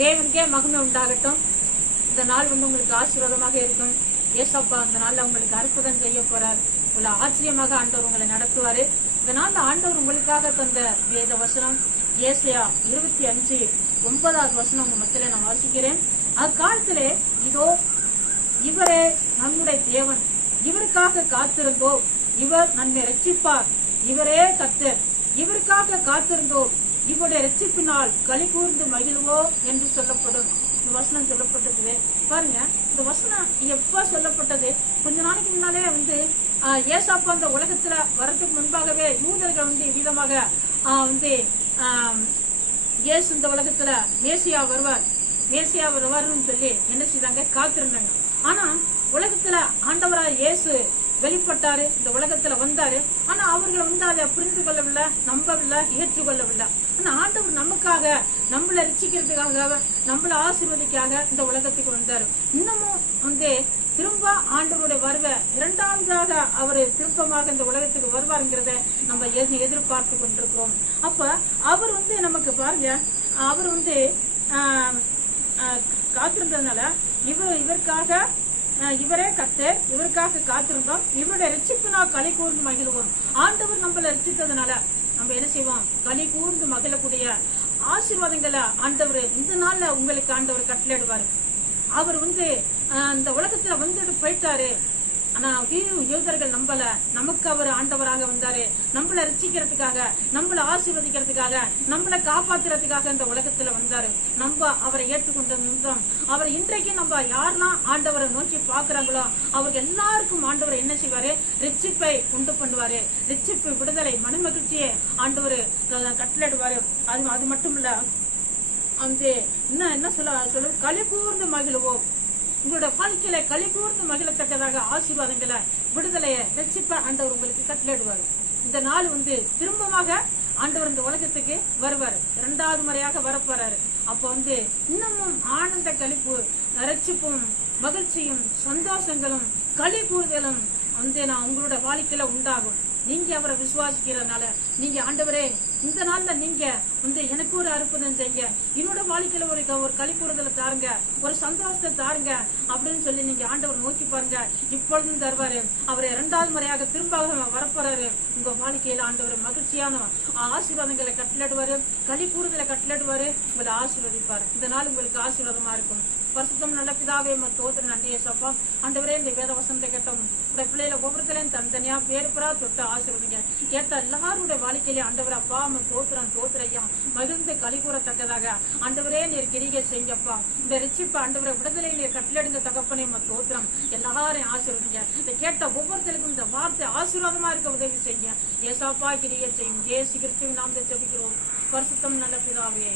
தேவனுக்கே மகிமை உண்டாகட்டும். இந்த நாள் வந்து உங்களுக்கு ஆசீர்வாதமாக இருக்கும். ஏசப்பா இந்த நாள்ல உங்களுக்கு அற்புதம் செய்ய போறார். உங்களை ஆச்சரியமாக ஆண்டவர் உங்களை நடத்துவாரு. இந்த நாள்ல ஆண்டவர் உங்களுக்காக தந்த வேத வசனம் ஏசியா இருபத்தி அஞ்சு ஒன்பதாவது வசனம் உங்க மத்தியில நான் வாசிக்கிறேன். அக்காலத்திலே இதோ இவரே நம்முடைய தேவன். இவருக்காக காத்திருந்தோ இவர் நம்மை ரட்சிப்பார் இவரே கத்தர் இவருக்காக காத்திருந்தோ இவருடைய ரட்சிப்பினால் களி கூர்ந்து மகிழ்வோம் என்று சொல்லப்படும். இந்த வசனம் சொல்லப்பட்டது பாருங்க இந்த வசனம் எப்ப சொல்லப்பட்டது? கொஞ்ச நாளைக்கு முன்னாலே வந்து ஆஹ், ஏசாப்பா அந்த உலகத்துல வரதுக்கு முன்பாகவே யூதர்கள் வந்து விதமாக ஆஹ், வந்து ஆஹ், இந்த உலகத்துல மேசியா வருவார். மேசியா வருவார்னு சொல்லி என்ன செய்தாங்க? காத்திருந்தாங்க. ஆனா உலகத்துல ஆண்டவரா இயேசு வெளிப்பட்டாரு இந்த உலகத்துல வந்தாரு. ஆனா அவர்களை வந்து அதை புரிந்து கொள்ளவில்லை நம்பவில்லை ஏற்றுக்கொள்ளவில்லை. ஆனா ஆண்டவர் நமக்காக நம்மளை ரசிக்கிறதுக்காக நம்மளை ஆசிர்வதிக்காக இந்த உலகத்துக்கு வந்தாரு. இன்னமும் வந்து திரும்ப ஆண்டவருடைய வருவ இரண்டாவதாக அவர் திருப்பமாக இந்த உலகத்துக்கு வருவாருங்கிறத நம்ம எதிர்பார்த்து கொண்டிருக்கிறோம். அப்ப அவர் வந்து நமக்கு பாருங்க அவர் வந்து ஆஹ், ஆஹ், காத்திருந்ததுனால இவர் இவருக்காக இவரே கத்து இவருக்காக காத்திருந்தோம். இவருடைய ரட்சிப்பினால் களி கூர்ந்து மகிழ்வோம். ஆண்டவர் நம்மள ரட்சித்ததுனால நம்ம என்ன செய்வோம்? களி கூர்ந்து மகிழக்கூடிய ஆசீர்வாதங்களை ஆண்டவர் இந்த நாள்ல உங்களுக்கு ஆண்டவர் கட்டளையிடுவாரு. அவர் வந்து ஆஹ், இந்த உலகத்துல வந்துட்டு போயிட்டாரு. ஆனா யூ- யூதர்கள் நம்பல. நமக்கு அவர் ஆண்டவராக வந்தாரு. நம்மள ரசிக்கிறதுக்காக நம்மள ஆசீர்வதிக்கிறதுக்காக நம்மள காப்பாத்துறதுக்காக இந்த உலகத்துல வந்தாரு. நம்ம அவரை ஏற்றுக்கொண்ட நின்றோம். அவர் இன்றைக்கு நம்ம யாரெல்லாம் ஆண்டவரை நோக்கி பாக்குறாங்களோ அவருக்கு எல்லாருக்கும் ஆண்டவர் என்ன செய்வாரு? ரிச்சிப்பை உண்டு பண்ணுவாரு. ரிச்சிப்பு விடுதலை மனு மகிழ்ச்சியை ஆண்டவர் கட்டளிடுவாரு அது அது மட்டும் இல்ல வந்து என்ன என்ன சொல்ல சொல்ல களி கூர்ந்து மகிழ்வோம் உங்களோட வாழ்க்கையில களி மகிழத்தக்கதாக ஆசீர்வாதங்களை விடுதலையை ரட்சிப்ப ஆண்டவர் உங்களுக்கு கட்டளையிடுவார். இந்த நாள் வந்து திரும்பமாக ஆண்டவர் இந்த உலகத்துக்கு வருவார். இரண்டாவது முறையாக வரப்போறாரு. அப்ப வந்து இன்னமும் ஆனந்த கழிப்பு ரட்சிப்பும் மகிழ்ச்சியும் சந்தோஷங்களும் களி கூறுதலும் வந்து நான் உங்களோட வாழ்க்கையில உண்டாகும். நீங்க அவரை விசுவாசிக்கிறதுனால நீங்க ஆண்டவரே இந்த நாள்ல நீங்க வந்து எனக்கு ஒரு அற்புதம் செய்யுங்க. என்னோட வாழ்க்கையில ஒரு ஒரு களிப்புறுதலை தாருங்க. ஒரு சந்தோஷத்தை தாருங்க. அப்படின்னு சொல்லி நீங்க ஆண்டவர் நோக்கி பாருங்க. இப்பொழுதும் தருவாரு. அவர் இரண்டாவது முறையாக திரும்ப வரப்போறாரு. உங்க வாழ்க்கையில ஆண்டவர் மகிழ்ச்சியான ஆசீர்வாதங்களை கட்டளிடுவாரு களி கூறுதலை கட்டளிடுவாரு உங்களை ஆசீர்வதிப்பார். இந்த நாள் உங்களுக்கு ஆசீர்வாதமா இருக்கும். பரிசுத்தம் நல்ல பிதாவே தோத்திர நன்றியை சப்பா ஆண்டவரே இந்த வேத வசனத்தை கேட்டோம். உடைய பிள்ளையில ஒவ்வொருத்தரையும் தனித்தனியா பேர் பெறா தொட்டு ஆசீர்வதிங்க. கேட்ட எல்லாருடைய வாழ்க்கையிலே ஆண்டவர் அப்பா நாம தோத்துறோம் தோத்துறையா மகிழ்ந்து களி கூறத்தக்கதாக. ஆண்டவரே நீர் கிரிகை செய்யப்பா. இந்த ரிச்சிப்ப ஆண்டவரை விடுதலை நீர் கட்டளெடுங்க தகப்பனே நம்ம தோத்துறோம் எல்லாரையும் ஆசீர்வதிங்க. இதை கேட்ட ஒவ்வொருத்தருக்கும் இந்த வார்த்தை ஆசீர்வாதமா இருக்க உதவி செய்ய ஏசாப்பா கிரிகை செய்யும். ஏசு கிறிஸ்துவின் நாம் ஜெபிக்கிறோம். பரிசுத்தம் நல்ல பிதாவே.